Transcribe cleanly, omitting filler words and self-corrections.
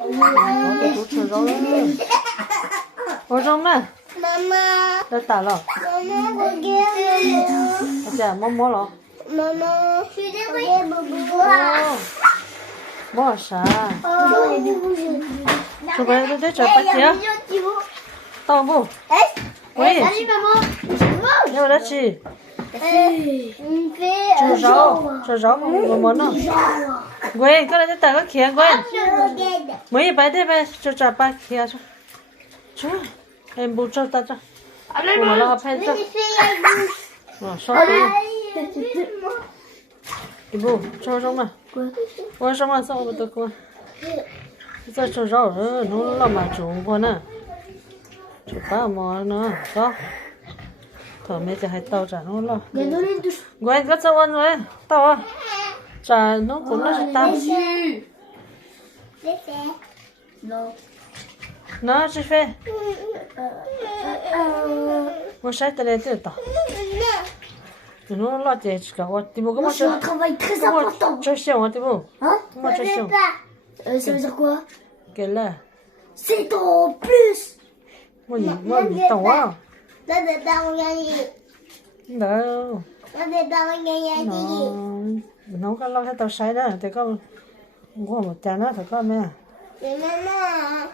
我都吃肉了。我说嘛，妈妈，要打了，妈妈，我给我。我讲摸了。妈妈，我给布布啊。哦，摸啥？哦，这边在这把钱，到不？哎，喂，哪里妈妈？要来吃。吃吃肉，摸呢？喂，过来再打个钱，喂。没一百的呗，就这把钱去。去，还不吃打这。我们那个拍这。稍微。一步，吃什么？我什么送我都过。在吃肉，弄了嘛中国呢。吃把馍呢，走。thở mấy giờ hay tao trả nó lo quên có sao ăn rồi tao à trả nó cũng nó tao nó chỉ phê một sai tới đây tao nó lo chạy cả quá thì một cái mà chơi xong thì một mà chơi xong Ça veut dire quoi? cái là C'est en plus. moi tao à Nó để tao nghe gì? đâu Nó để tao nghe gì? nó có lo hết tao sai đó thì có mua một chai nữa thì có mẹ Mama.